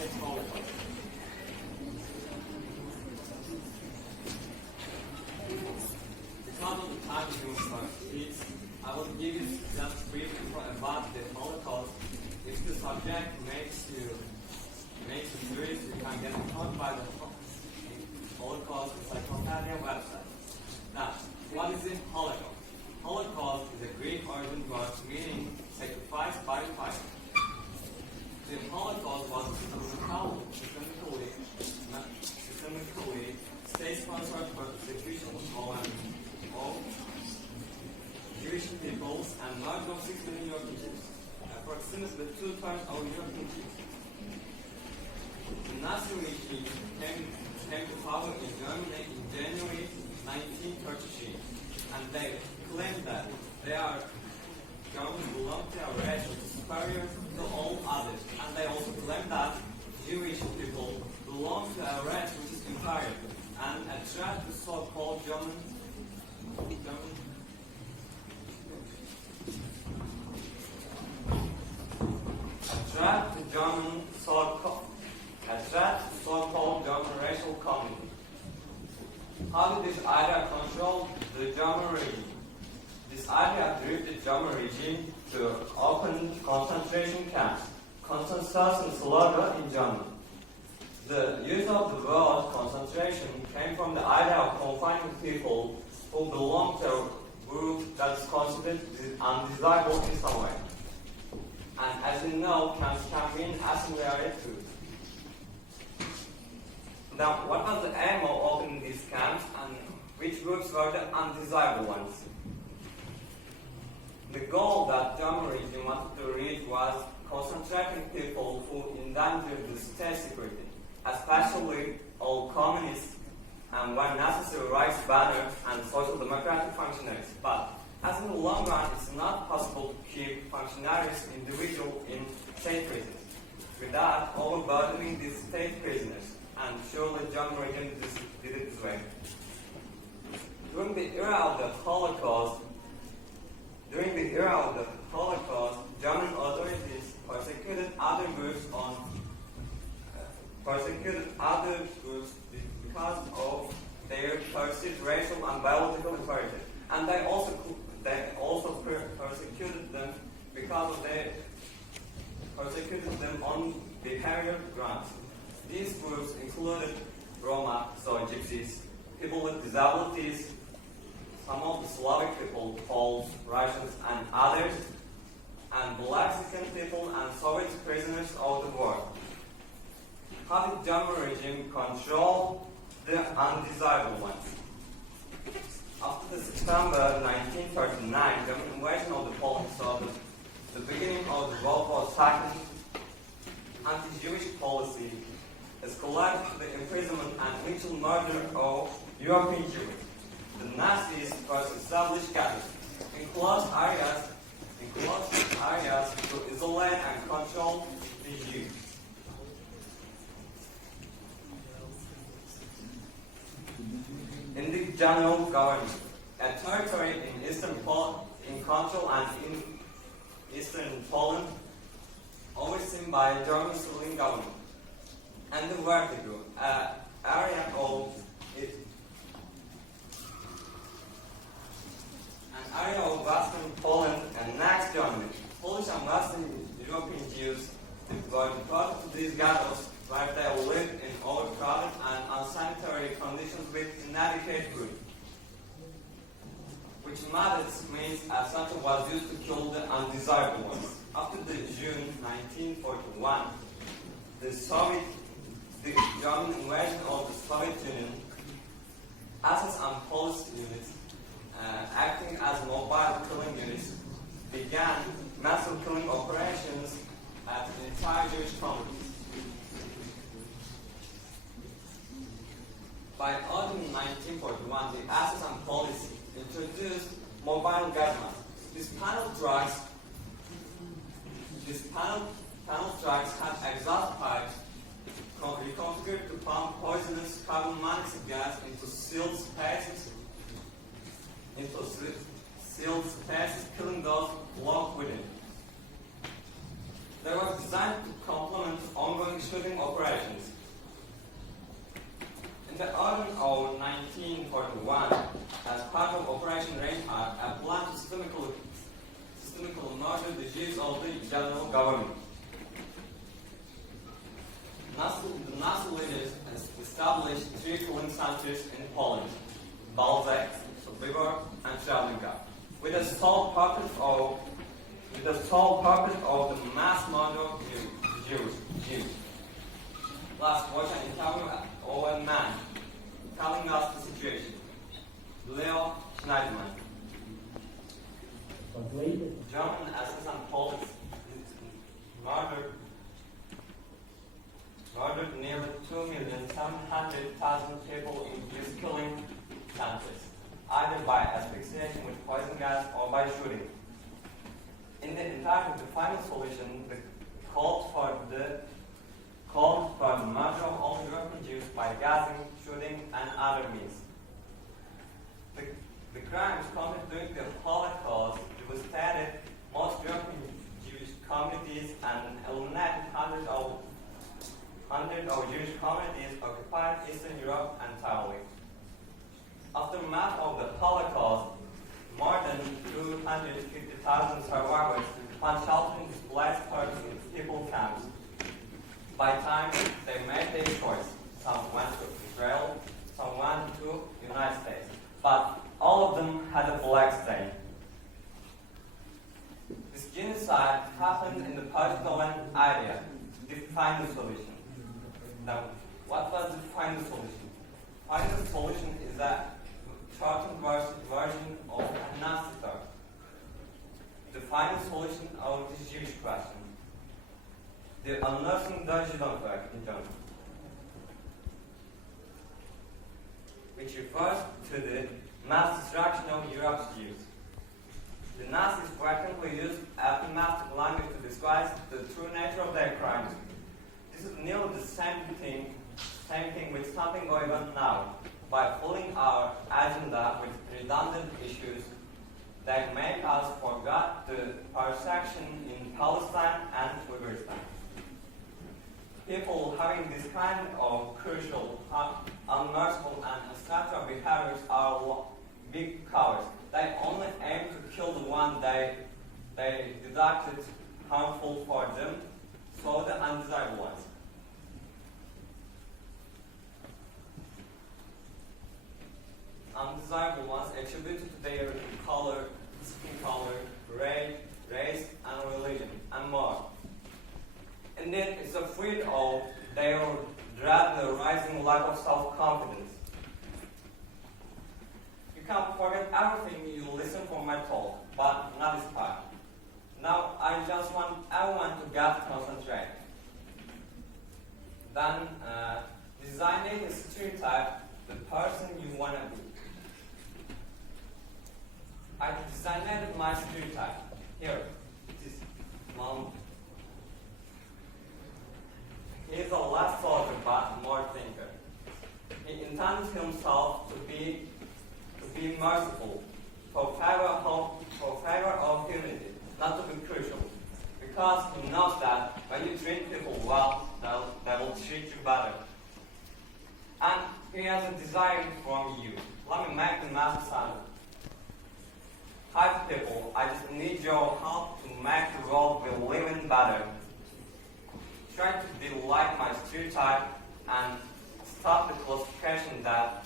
is Holocaust? Because of the time being I will give you just brief info about the Holocaust. If the subject makes you curious, you can get taught by the Holocaust Encyclopedia website. Now, what is the Holocaust? Holocaust is a Greek origin word meaning sacrifice by fire. The Holocaust was systemically state-sponsored persecution of Jewish peoples and large of 6 million European Jews, approximately 2/3 of European Jews. The Nazi regime came to power in Germany in January 1933, and they claimed that they are Germans belong to a race which is superior to all others, and they also claim that Jewish people belong to a race which is inferior, and attract the so-called German so-called German racial community. How did this idea control the German regime? This idea drove the German regime to open concentration camps, Konzentrationslager in Germany. The use of the word concentration came from the idea of confining people who belong to a group that is considered undesirable in some way. And as you know, camps can mean assimilated too. Now, what was the aim of opening these camps, and which groups were the undesirable ones? The goal that German regime wanted to reach was concentrating people who endangered the state security, especially all communists and when necessary rights banners and social democratic functionaries. But as in the long run, it's not possible to keep functionaries individual in state prisons without overburdening these state prisoners, and surely German regime did it this way. During the era of the Holocaust, German authorities persecuted other groups because of their perceived racial and biological inferiority, and they also persecuted them because of their persecuted them on behavioral grounds. These groups included Roma, so Gypsies, people with disabilities, some of the Slavic people, Poles, Russians, and others, and Black Mexican people and Soviet prisoners of the war. How did German regime control the undesirable ones? After the September 1939 German invasion of the Poland, saw the beginning of the World War II, anti-Jewish policy escalated to the imprisonment and lynching murder of European Jews. The Nazis first established ghettos in closed areas to isolate and control the Jews. In the general government, a territory in eastern Poland, in control and in eastern Poland, overseen by the German civilian government, and the vertigo, area of it. An area of Western Poland and next Germany. Polish and Western European Jews were deported to these ghettos where they lived in overcrowded and unsanitary conditions with inadequate food. Which methods means Esad was used to kill the undesirable ones. After the June 1941, the German invasion of the Soviet Union, SS and Polish units acting as mobile killing units began massive killing operations at entire Jewish communities. By autumn 1941, the SS and Police introduced mobile gas masks. These panel trucks had exhaust pipes reconfigured to pump poisonous carbon monoxide gas into sealed spaces, killing those locked within. They were designed to complement ongoing shooting operations. In the autumn of 1941, as part of Operation Reinhardt, a plan to systemically murder the Jews of the general government. The Nazi leaders established 3 killing centers in Poland: Balzac, Sobibor, and Treblinka, with the sole purpose of the mass murder of Jews. Let's watch an interview of a man telling us the situation. Leo Schneiderman, German assassin Polish, murdered nearly 2,700,000 people in these killing centers, either by asphyxiation with poison gas or by shooting. In the entire the final solution, the called for the murder of all European Jews by gassing, shooting, and other means. The crimes committed during the Holocaust devastated most European Jewish communities and eliminated hundreds of Jewish communities occupied Eastern Europe entirely. Aftermath of the Holocaust, more than 250,000 survivors found shelter in displaced persons in people camps. By the time they made their choice, some went to Israel, some went to the United States, but all of them had a black stain. This genocide happened in the post-Dolan area to define the solution. Now, what was the final solution? Final solution is a shortened version of a Nazi term. The final solution of the Jewish question. The Anlassung der Judenverk in German, which refers to the mass destruction of Europe's Jews. The Nazis frequently used epigrammatic language to disguise the true nature of their crimes. This is nearly the same thing with something going on now. By filling our agenda with redundant issues that make us forget the persecution in Palestine and Uzbekistan. People having this kind of crucial, unmerciful, and unnatural behaviors are big cowards. They only aim to kill the one they deducted harmful for them, so the undesirable ones. Undesirable ones attributed to their color, skin color, race, and religion, and more. Indeed, it's afraid of their dread the rising lack of self-confidence. You can forget everything you listen for my talk, but not this part. Now, I just want everyone to get concentrated. Then, designing a stereotype, the person you want to be. I designed my stereotype. Here, it is Mahmut. He is a less soldier but more thinker. He intends himself to be merciful, for favor of humanity, not to be crucial, because he knows that when you treat people well, they will treat you better. And he has a desire from you. Let me make the math sound. Hi people, I just need your help to make the world we live in better. Try to be like my stereotype and stop the classification that